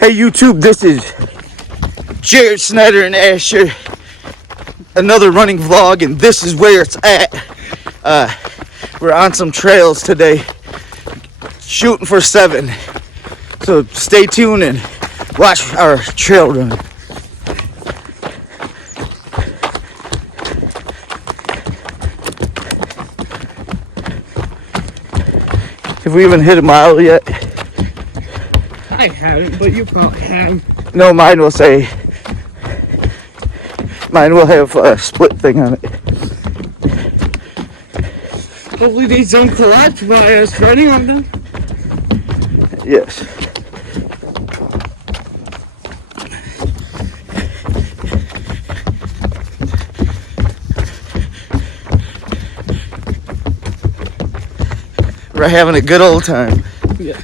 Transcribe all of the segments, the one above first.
Hey YouTube, this is Jared Snyder and Asher. Another running vlog, and this is where it's at. We're on some trails today, shooting for 7. So stay tuned and watch our trail run. Have we even hit a mile yet? I haven't, but you probably have. No, mine will have a split thing on it. Hopefully these don't collapse by us running on them. Yes. We're having a good old time. Yeah.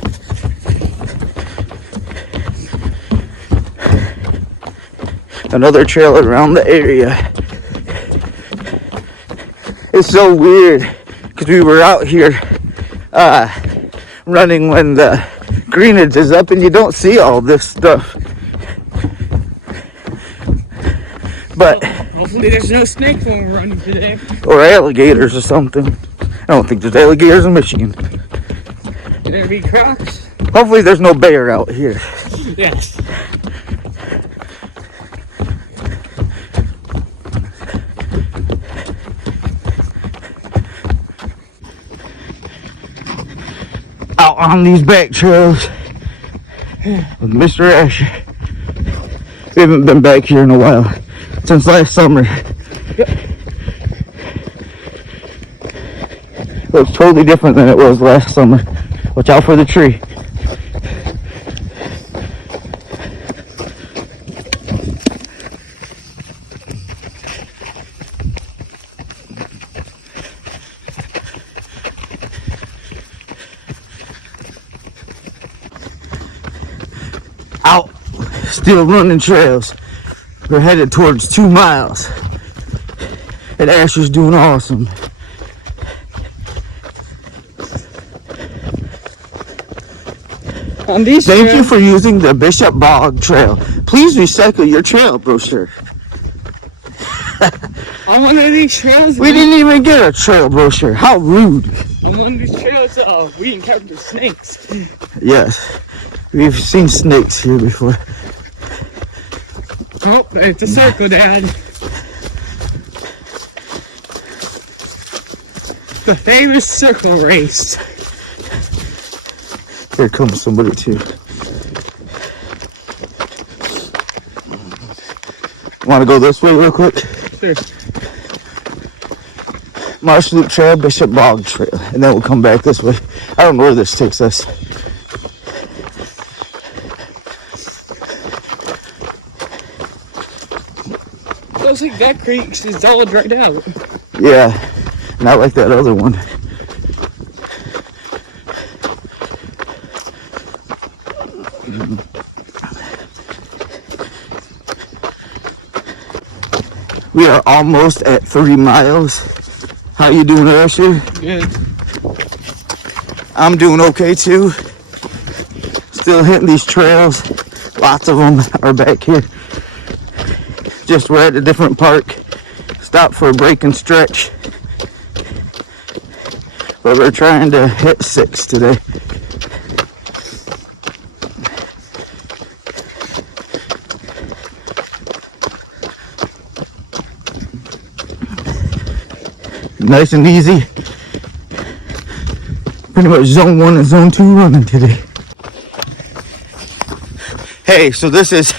Another trail around the area. It's so weird because we were out here running when the greenage is up and you don't see all this stuff. But hopefully there's no snakes when we're running today. Or alligators or something. I don't think there's alligators in Michigan. Could there be crocs? Hopefully there's no bear out here. Yes. Out on these back trails with Mr. Asher. We haven't been back here in a while, since last summer. Yep. Looks totally different than it was last summer. Watch out for the tree. Out, still running trails. We're headed towards 2 miles. And Asher's doing awesome. On these Thank trails, you for using the Bishop Bog Trail. Please recycle your trail brochure. on one of these trails, We didn't even get a trail brochure. How rude. on one of these trails, we encountered snakes. Yes, we've seen snakes here before. Oh, it's a circle, Dad. The famous circle race. Here comes somebody too. Want to go this way real quick? Sure. Marsh Loop Trail, Bishop Bog Trail, and then we'll come back this way. I don't know where this takes us. Looks like that creek is all dried out. Yeah, not like that other one. We are almost at 3 miles. How you doing, Asher? Good. I'm doing okay too. Still hitting these trails. Lots of them are back here. Just we're at a different park. Stopped for a break and stretch. But we're trying to hit 6 today. Nice and easy. Pretty much zone 1 and zone 2 running today. Hey, so this is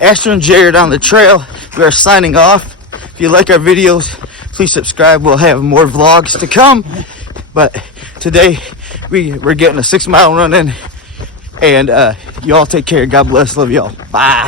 Asher and Jared on the trail. We are signing off. If you like our videos, please subscribe. We'll have more vlogs to come. But today we're getting a 6 mile run in. And you all take care. God bless. Love y'all. Bye.